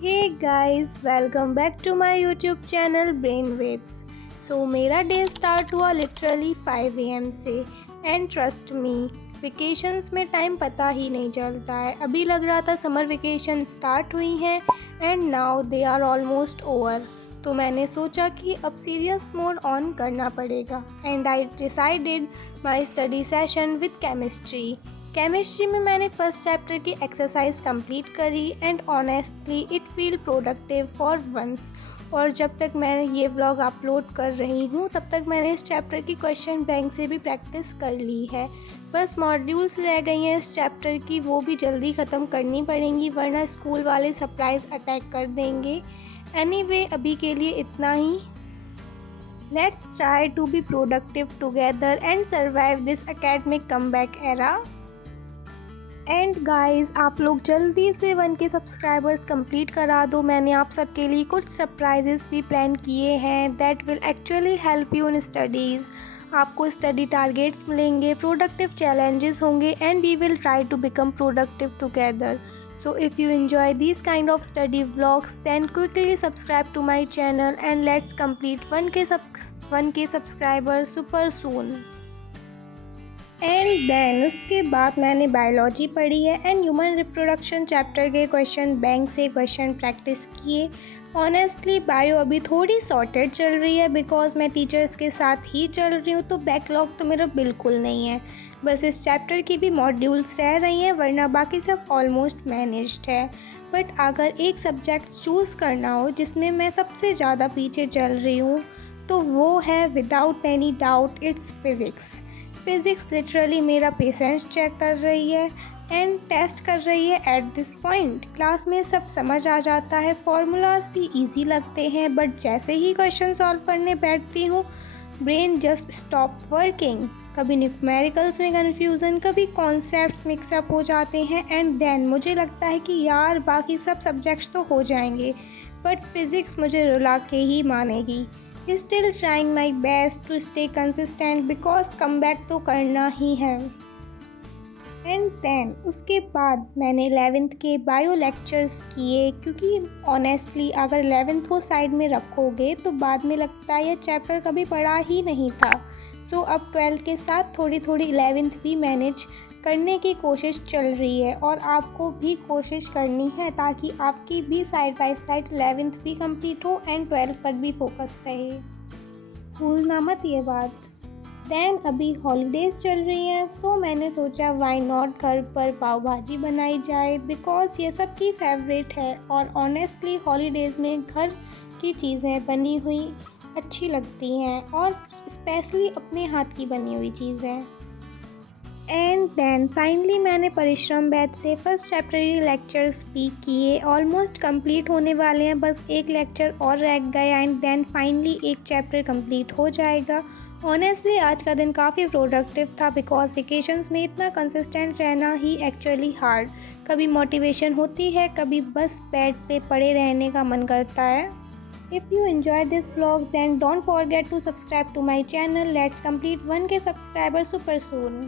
Hey guys, welcome back to my YouTube channel Brainwaves. मेरा day start हुआ literally 5 AM से and trust me vacations में time पता ही नहीं चलता है। अभी लग रहा था समर वेकेशन स्टार्ट हुई हैं and now they are almost over. तो मैंने सोचा कि अब सीरियस मोड ऑन करना पड़ेगा and I decided my study session with chemistry में मैंने फर्स्ट चैप्टर की एक्सरसाइज कंप्लीट करी and honestly it feel productive for once. और जब तक मैं ये व्लॉग अपलोड कर रही हूँ तब तक मैंने इस चैप्टर की क्वेश्चन बैंक से भी प्रैक्टिस कर ली है। बस मॉड्यूल्स रह गई हैं इस चैप्टर की, वो भी जल्दी ख़त्म करनी पड़ेंगी वरना स्कूल वाले सरप्राइज़ अटैक कर देंगे। एनीवे अभी के लिए इतना ही। Let's try to be productive together and survive this academic comeback era. And guys आप लोग जल्दी से 1K सब्सक्राइबर्स कंप्लीट करा दो। मैंने आप सबके लिए कुछ सरप्राइजेस भी प्लान किए हैं that will actually help you in studies. आपको स्टडी टारगेट्स मिलेंगे, प्रोडक्टिव चैलेंजेस होंगे and we will try to become productive together. So if you enjoy these kind of study vlogs then quickly subscribe to my channel and let's complete 1K subscriber super soon। And then उसके बाद मैंने biology पढ़ी है and human reproduction chapter के question bank से question practice किए। Honestly bio अभी थोड़ी सॉर्टेड चल रही है बिकॉज मैं टीचर्स के साथ ही चल रही हूँ, तो बैकलॉग तो मेरा बिल्कुल नहीं है। बस इस चैप्टर की भी मॉड्यूल्स रह रही हैं वरना बाकी सब ऑलमोस्ट मैनेज्ड है। बट अगर एक सब्जेक्ट चूज़ करना हो जिसमें मैं सबसे ज़्यादा पीछे चल रही हूँ तो वो है without any doubt it's physics literally मेरा पेशेंस चेक कर रही है एंड टेस्ट कर रही है एट दिस पॉइंट। क्लास में सब समझ आ जाता है, फार्मूलाज भी इजी लगते हैं, बट जैसे ही क्वेश्चन सॉल्व करने बैठती हूँ ब्रेन जस्ट स्टॉप वर्किंग। कभी न्यूमेरिकल्स में कन्फ्यूज़न, कभी कॉन्सेप्ट मिक्सअप हो जाते हैं एंड देन मुझे लगता है कि यार बाकी सब सब्जेक्ट्स तो हो जाएंगे बट फिज़िक्स मुझे रुला के ही मानेगी। Still trying my best to stay consistent because comeback तो करना ही है। एंड देन उसके बाद मैंने 11th के बायो लेक्चर्स किए क्योंकि ऑनेस्टली अगर 11th को साइड में रखोगे तो बाद में लगता है ये चैप्टर कभी पढ़ा ही नहीं था। सो अब 12th के साथ थोड़ी 11th भी मैनेज करने की कोशिश चल रही है और आपको भी कोशिश करनी है ताकि आपकी भी साइड बाय साइड 11th भी कंप्लीट हो एंड 12th पर भी फोकस रहे। भूलना मत ये बात। दैन अभी हॉलीडेज़ चल रही हैं सो मैंने सोचा वाई नॉट घर पर पाव भाजी बनाई जाए बिकॉज़ ये सबकी फेवरेट है और ऑनेस्टली हॉलीडेज़ में घर की चीज़ें बनी हुई अच्छी लगती हैं और स्पेशली अपने हाथ की बनी हुई चीज़ें। एंड देन फाइनली मैंने परिश्रम बैच से फर्स्ट चैप्टर के लेक्चर्स भी किए, ऑलमोस्ट कंप्लीट होने वाले हैं, बस एक लेक्चर और रह गया एंड देन फाइनली एक चैप्टर कंप्लीट हो जाएगा। ऑनेस्टली आज का दिन काफ़ी प्रोडक्टिव था बिकॉज वेकेशंस में इतना कंसिस्टेंट रहना ही एक्चुअली हार्ड। कभी मोटिवेशन होती है, कभी बस बेड पे पड़े रहने का मन करता है। If you enjoyed this vlog then don't forget to subscribe to my channel. Let's complete 1K subscribers super soon।